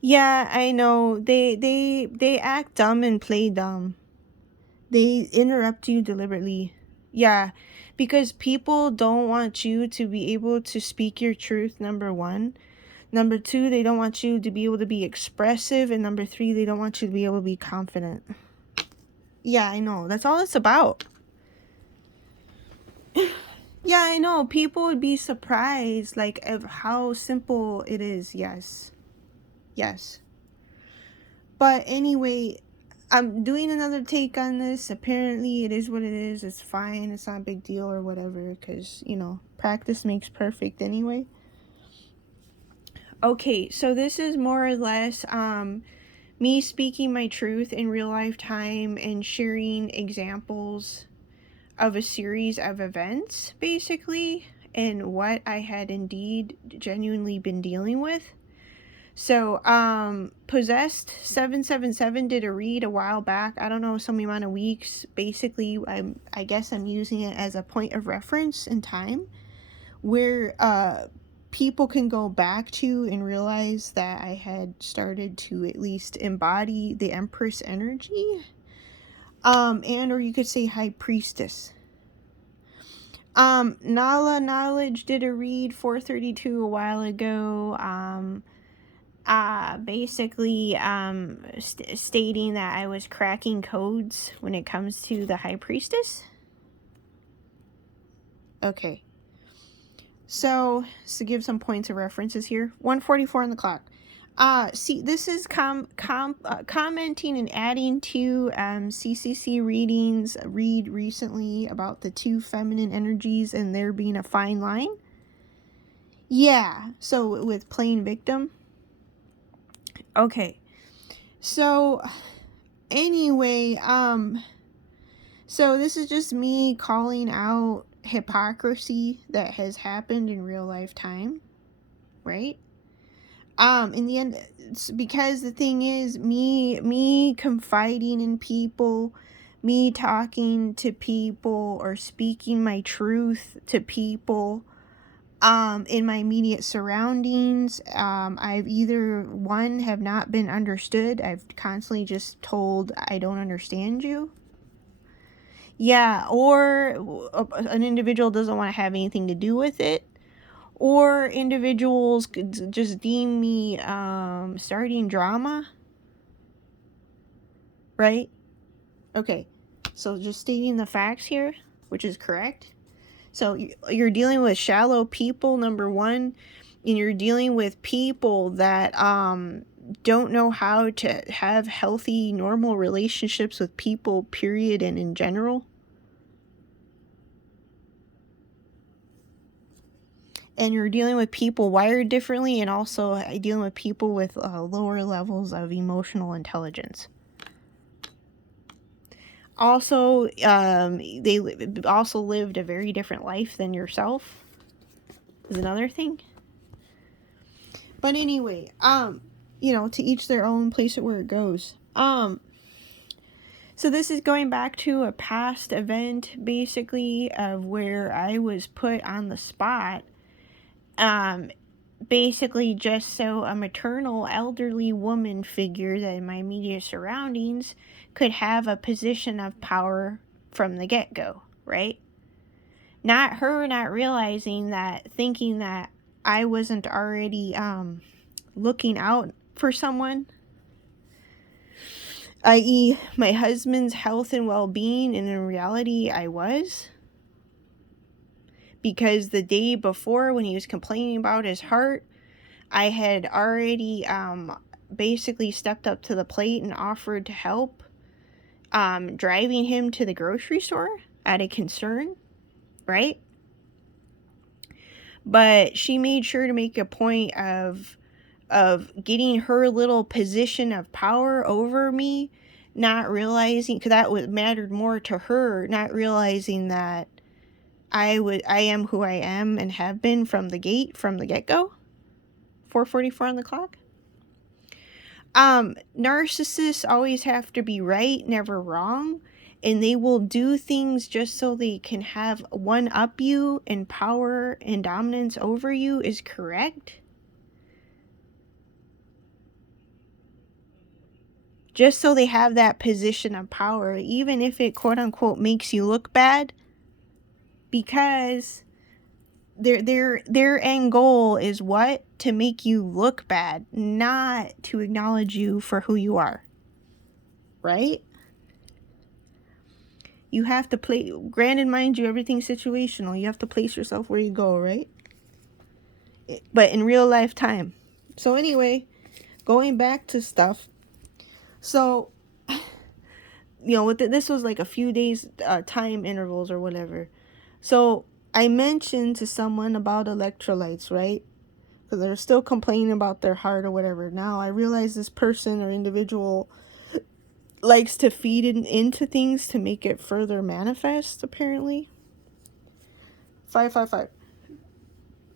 Yeah, I know. They act dumb and play dumb. They interrupt you deliberately. Yeah, because people don't want you to be able to speak your truth, number 1. Number 2, they don't want you to be able to be expressive, and number 3, they don't want you to be able to be confident. Yeah, I know. That's all it's about. Yeah, I know. People would be surprised, like, of how simple it is. Yes. Yes. But anyway, I'm doing another take on this. Apparently, it is what it is. It's fine. It's not a big deal or whatever, because, practice makes perfect anyway. Okay, so this is more or less me speaking my truth in real life time and sharing examples of a series of events, basically, and what I had indeed genuinely been dealing with. So, Possessed 777 did a read a while back. I don't know, some amount of weeks. Basically, I guess I'm using it as a point of reference in time where people can go back to and realize that I had started to at least embody the Empress energy. And or you could say High Priestess. Nala Knowledge did a read 432 a while ago. Basically stating that I was cracking codes when it comes to the High Priestess. Okay. So to give some points of references here, 144 on the clock. See, this is commenting and adding to CCC readings. Read recently about the two feminine energies and there being a fine line. Yeah, so with playing victim. Okay. So anyway, so this is just me calling out hypocrisy that has happened in real life time, right? In the end, it's because the thing is, me confiding in people, me talking to people or speaking my truth to people, in my immediate surroundings, I've either one have not been understood. I've constantly just told I don't understand you. Yeah, or an individual doesn't want to have anything to do with it, or individuals could just deem me starting drama, right? Okay, so just stating the facts here, which is correct. So you're dealing with shallow people, number 1, and you're dealing with people that don't know how to have healthy, normal relationships with people, period, and in general. And you're dealing with people wired differently, and also dealing with people with lower levels of emotional intelligence. Also, they also lived a very different life than yourself, is another thing. But anyway, to each their own, place it where it goes. So this is going back to a past event, basically, of where I was put on the spot. Basically just so a maternal elderly woman figure that in my immediate surroundings could have a position of power from the get-go, right? Not her not realizing that, thinking that I wasn't already looking out for someone, i.e. my husband's health and well-being, and in reality I was. Because the day before, when he was complaining about his heart, I had already basically stepped up to the plate and offered to help, driving him to the grocery store out of concern, right? But she made sure to make a point of getting her little position of power over me, not realizing, because that mattered more to her, not realizing that I am who I am and have been from the get-go. 4:44 on the clock. Narcissists always have to be right, never wrong, and they will do things just so they can have one up you and power and dominance over you is correct. just so they have that position of power, even if it quote unquote makes you look bad, because their end goal is what? To make you look bad, not to acknowledge you for who you are. Right? You have to play, granted, mind you, everything's situational. You have to place yourself where you go, right? But in real life time. So anyway, going back to stuff. So, this was like a few days time intervals or whatever. So I mentioned to someone about electrolytes, right? Because they're still complaining about their heart or whatever. Now I realize this person or individual likes to feed into things to make it further manifest, apparently. 555.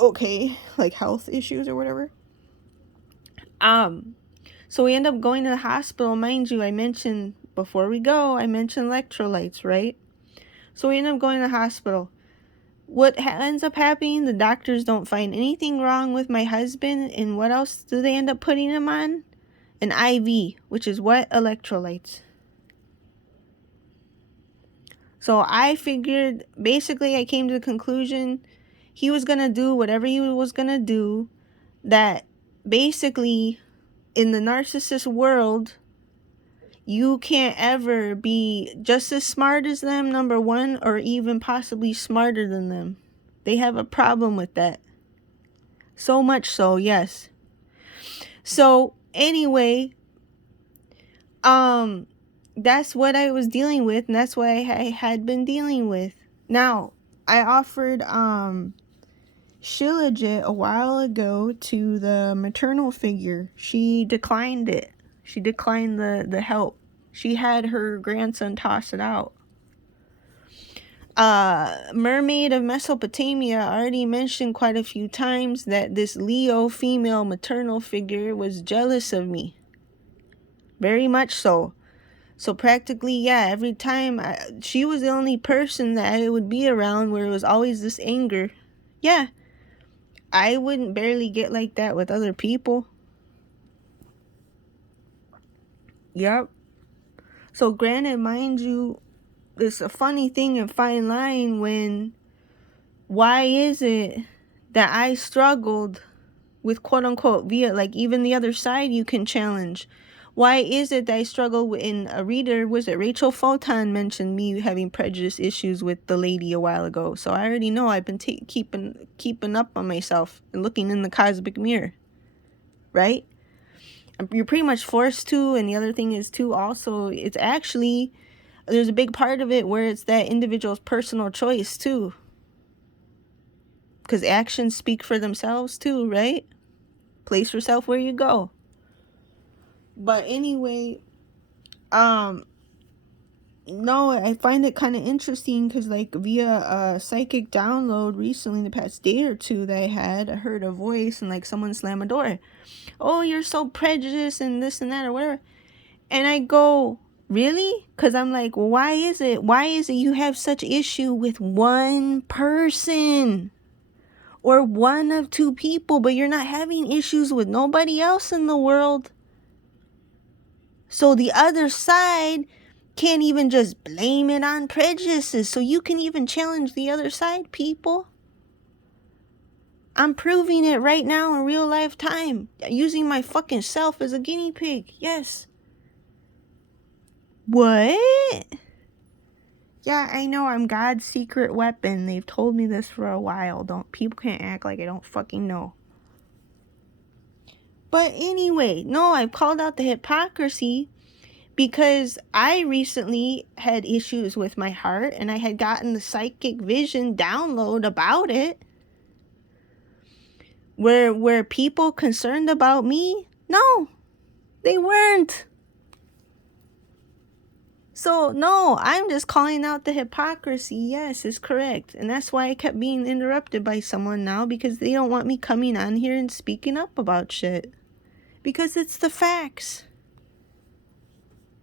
Okay, like health issues or whatever. So we end up going to the hospital. Mind you, I mentioned electrolytes, right? So we end up going to the hospital. What ends up happening, the doctors don't find anything wrong with my husband, and what else do they end up putting him on? An IV, which is what? Electrolytes. So I figured, basically I came to the conclusion he was going to do whatever he was going to do, that basically in the narcissist world, you can't ever be just as smart as them, number one, or even possibly smarter than them. They have a problem with that. So much so, yes. So anyway, that's what I was dealing with, and that's what I had been dealing with. Now, I offered Shilajit a while ago to the maternal figure. She declined it. She declined the help. She had her grandson toss it out. Mermaid of Mesopotamia already mentioned quite a few times that this Leo female maternal figure was jealous of me. Very much so. So practically, yeah, every time she was the only person that I would be around where it was always this anger. Yeah, I wouldn't barely get like that with other people. Yep. So granted, mind you, it's a funny thing and fine line when, why is it that I struggled with quote unquote via, like, even the other side you can challenge. Why is it that I struggle in a reader? Was it Rachel Photon mentioned me having prejudice issues with the lady a while ago? So I already know I've been keeping up on myself and looking in the cosmic mirror, right? You're pretty much forced to. And the other thing is too, also, it's actually, there's a big part of it where it's that individual's personal choice too, because actions speak for themselves too, right? Place yourself where you go. But anyway, no, I find it kind of interesting because, like, via a psychic download recently, in the past day or two that I heard a voice and, like, someone slam a door. Oh, you're so prejudiced and this and that or whatever. And I go, really? Because I'm like, well, why is it you have such issue with one person or one of two people, but you're not having issues with nobody else in the world? So the other side can't even just blame it on prejudices. So you can even challenge the other side, people. I'm proving it right now in real life time, using my fucking self as a guinea pig. Yes. What? Yeah, I know I'm God's secret weapon. They've told me this for a while. People can't act like I don't fucking know. But anyway, no, I've called out the hypocrisy because I recently had issues with my heart and I had gotten the psychic vision download about it. Were people concerned about me? No, they weren't. So, no, I'm just calling out the hypocrisy. Yes, it's correct. And that's why I kept being interrupted by someone now, because they don't want me coming on here and speaking up about shit. Because it's the facts.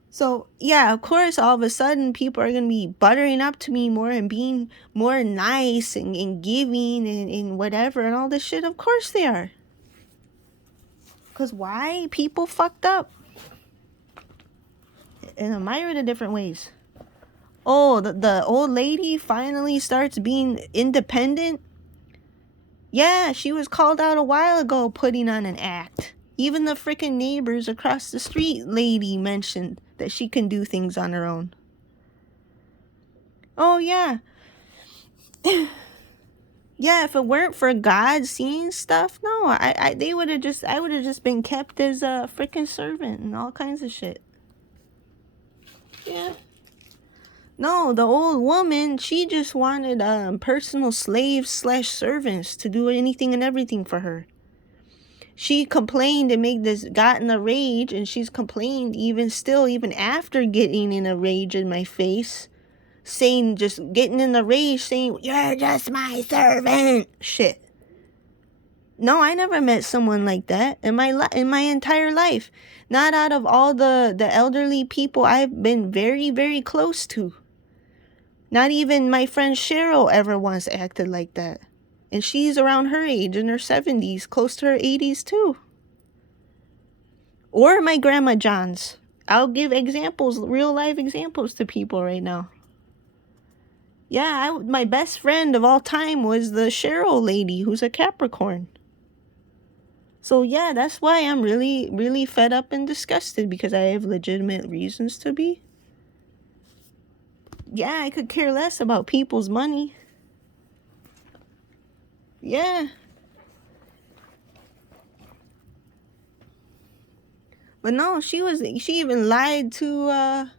So, yeah, of course, all of a sudden, people are going to be buttering up to me more and being more nice and giving and whatever and all this shit. Of course they are. Because why? People fucked up. and admire it in different ways. Oh, the old lady finally starts being independent. Yeah, she was called out a while ago putting on an act. Even the freaking neighbors across the street lady mentioned that she can do things on her own. Oh, yeah. Yeah, if it weren't for God seeing stuff, no, I would have just been kept as a freaking servant and all kinds of shit. Yeah. No, the old woman, she just wanted personal slaves / servants to do anything and everything for her. She complained and got in a rage, and she's complained even after getting in a rage in my face, getting in a rage, saying, "You're just my servant." Shit. No, I never met someone like that in my entire life. Not out of all the elderly people I've been very, very close to. Not even my friend Cheryl ever once acted like that. And she's around her age, in her 70s, close to her 80s too. Or my grandma John's. I'll give examples, real life examples to people right now. Yeah, my best friend of all time was the Cheryl lady, who's a Capricorn. So yeah, that's why I'm really, really fed up and disgusted, because I have legitimate reasons to be. Yeah, I could care less about people's money. Yeah. But no, she even lied to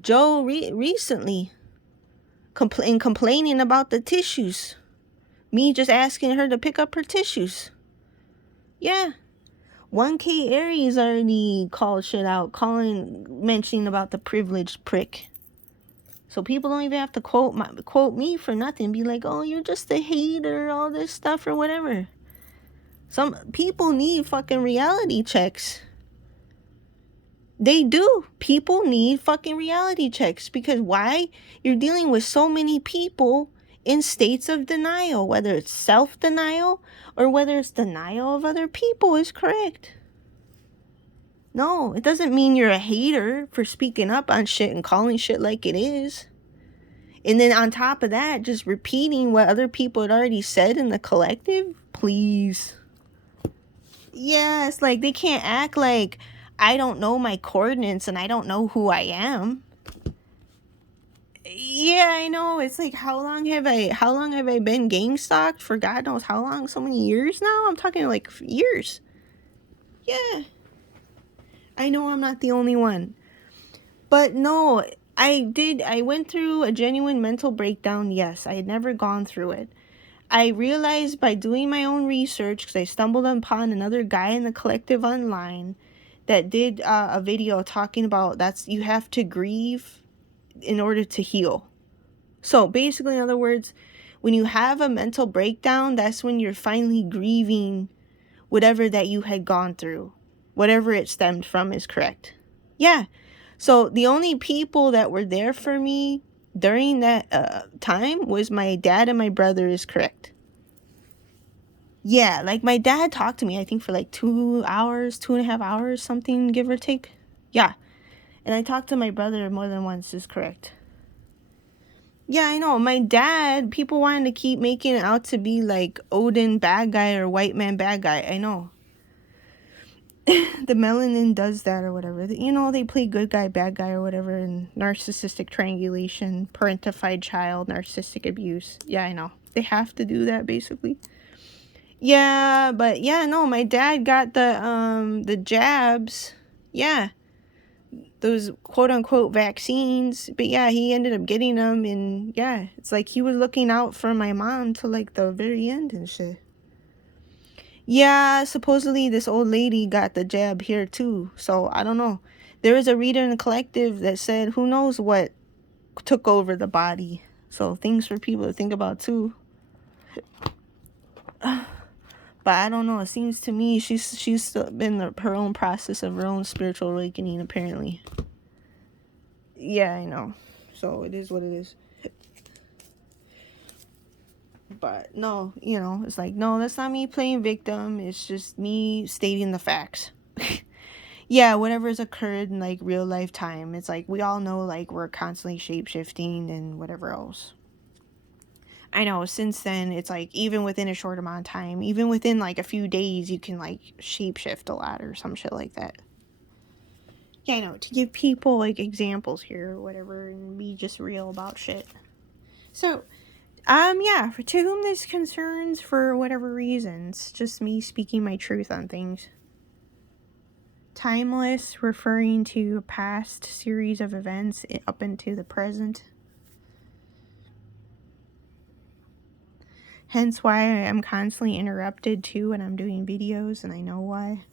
Joe recently, complaining about the tissues. Me just asking her to pick up her tissues. Yeah. 1K Aries already called shit out, mentioning about the privileged prick. So people don't even have to quote me for nothing. Be like, "Oh, you're just a hater," all this stuff or whatever. Some people need fucking reality checks. They do. People need fucking reality checks, because why? You're dealing with so many people in states of denial, whether it's self-denial or whether it's denial of other people is correct. No, it doesn't mean you're a hater for speaking up on shit and calling shit like it is. And then on top of that, just repeating what other people had already said in the collective. Please. Yeah, it's like they can't act like I don't know my coordinates and I don't know who I am. Yeah, I know. It's like, how long have I been gang stalked for God knows how long? So many years now? I'm talking like years. Yeah. I know I'm not the only one. But no, I went through a genuine mental breakdown. Yes, I had never gone through it. I realized by doing my own research, because I stumbled upon another guy in the collective online that did a video talking about you have to grieve in order to heal. So basically, in other words, when you have a mental breakdown, that's when you're finally grieving whatever that you had gone through. Whatever it stemmed from is correct. Yeah. So the only people that were there for me during that time was my dad and my brother is correct. Yeah, like my dad talked to me, I think for like 2 hours, 2.5 hours, something, give or take. Yeah. And I talked to my brother more than once is correct. Yeah, I know. My dad, people wanted to keep making it out to be like Odin bad guy or white man bad guy. I know. The melanin does that or whatever. You know, they play good guy, bad guy or whatever, and narcissistic triangulation, parentified child, narcissistic abuse. Yeah, I know. They have to do that basically. Yeah, but yeah, no, my dad got the jabs. Yeah. Those quote unquote vaccines. But yeah, he ended up getting them, and yeah, it's like he was looking out for my mom to like the very end and shit. Yeah, supposedly this old lady got the jab here too. So I don't know. There was a reader in the collective that said who knows what took over the body. So things for people to think about too. But I don't know. It seems to me she's still been her own process of her own spiritual awakening apparently. Yeah, I know. So it is what it is. But no, you know, it's like, no, that's not me playing victim. It's just me stating the facts. Yeah, whatever's occurred in like real life time. It's like we all know like we're constantly shape shifting and whatever else. I know since then it's like even within a short amount of time, even within like a few days, you can like shapeshift a lot or some shit like that. Yeah, I know, to give people like examples here or whatever and be just real about shit. So, yeah, to whom this concerns for whatever reasons, just me speaking my truth on things. Timeless, referring to a past series of events up into the present. Hence why I am constantly interrupted too when I'm doing videos, and I know why.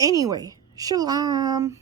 Anyway, shalom.